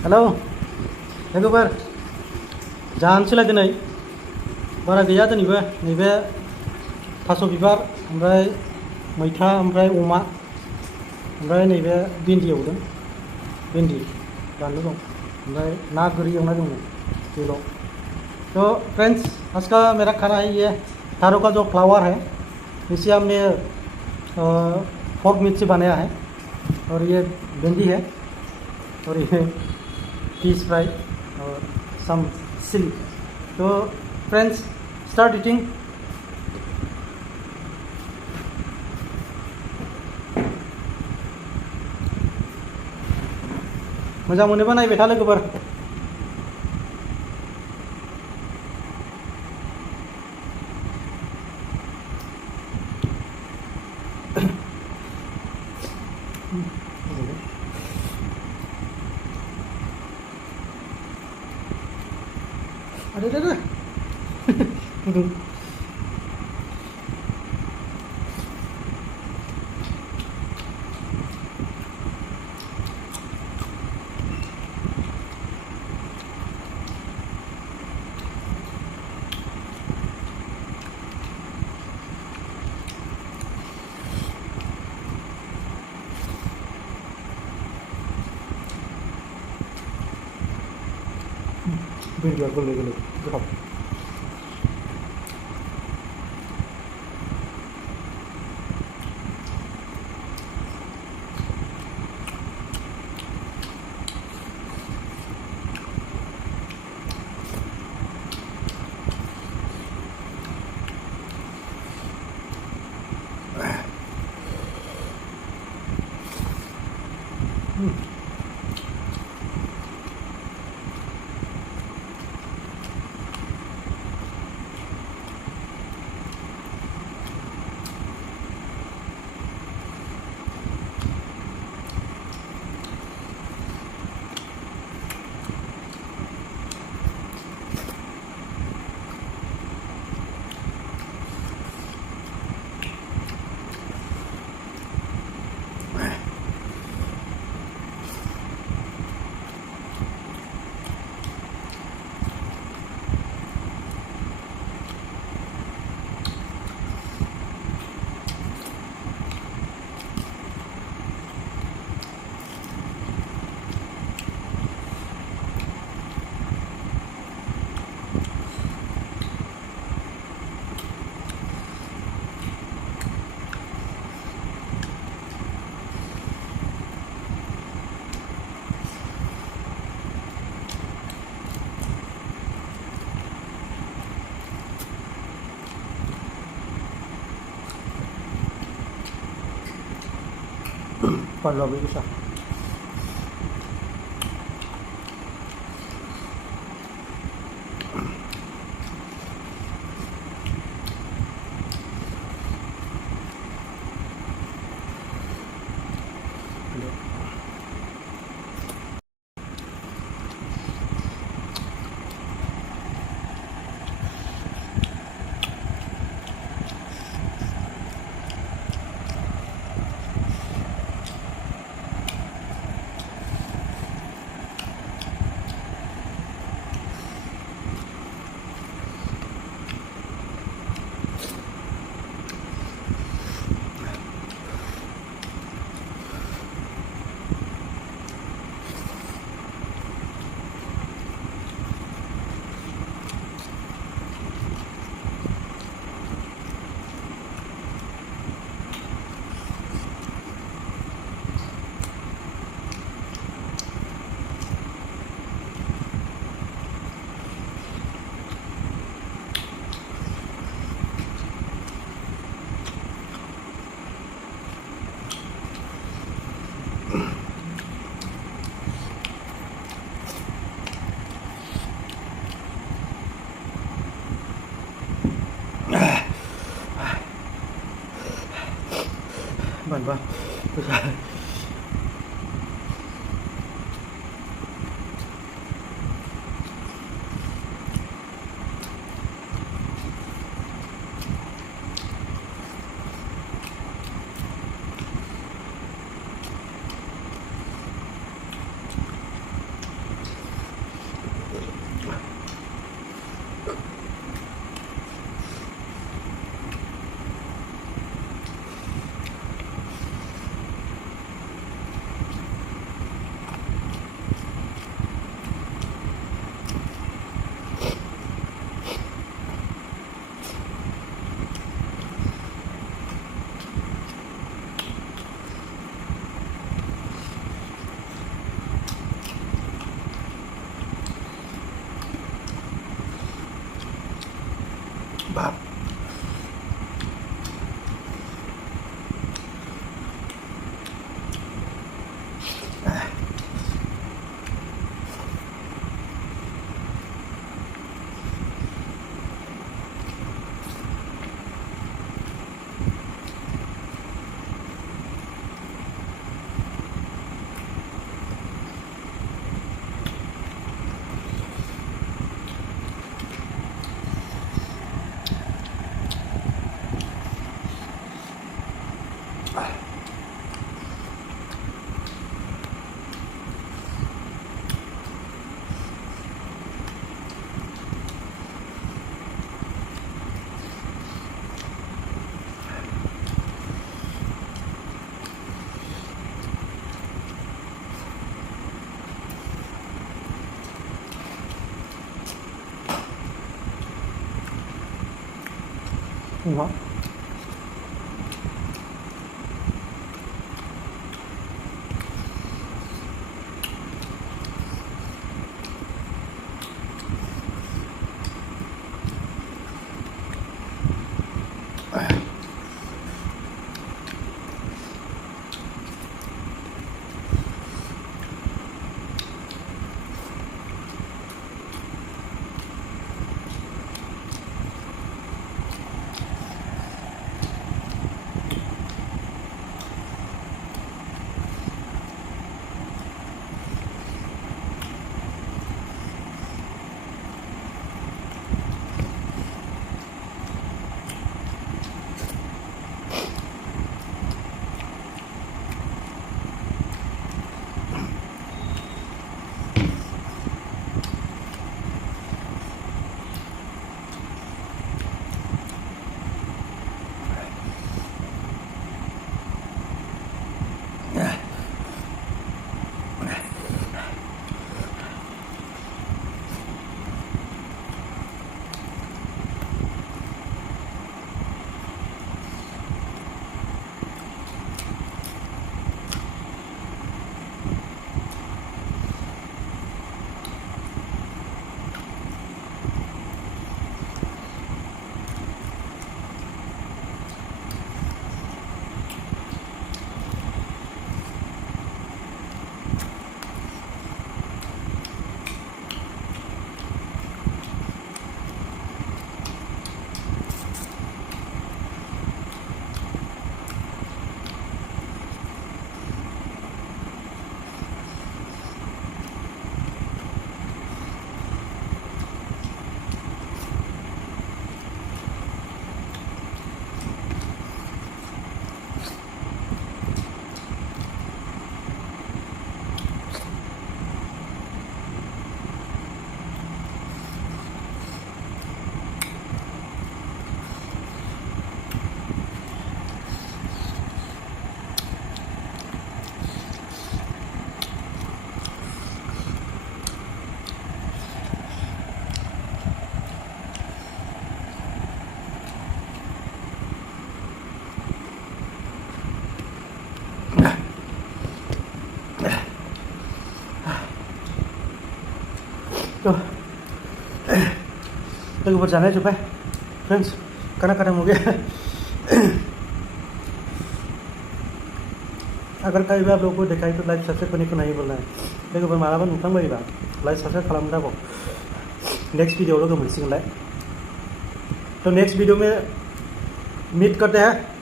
Hello लोगोफोर जानोसैलाय दिनै बारा गैया दिनैबो नैबे थास' बिबार ओमफ्राय मैथा ओमफ्राय अमा ओमफ्राय नैबे भिन्दि एवदों भिन्दि बानलु दं ओमफ्राय ना गोरि एवनाय दंमोन बेल' तो फ्रेंड्स आज का मेरा खाना है ये तारों का जो फ्लावर है इसे हमने फोर्क मीट से बनाया है और ये भिंडी है और ये फिश फ्राई और सम चिली तो फ्रेंड्स स्टार्ट ईटिंग मोजां मोनोबा नायबाय था लोगोफोर ada भिडियो गोरलै गोरलै गोथाव Kalau bisa Vâng, बाप ngon. Rồi लोगोफोर जानाय जोब्बाय फ्रेंड्स खाना खत्म हो गया अगर कहीं भी आप लोगों को दिखाई तो लाइक सब्सक्राइब करने को नहीं बोलना है लोगोफोर मालाबा नुफ्लांबायोबा लाइक सब्सक्राइब खालामनो दाबाव नेक्स्ट वीडियो लोगो मोनसिगोनलाय तो नेक्स्ट वीडियो में मीट करते हैं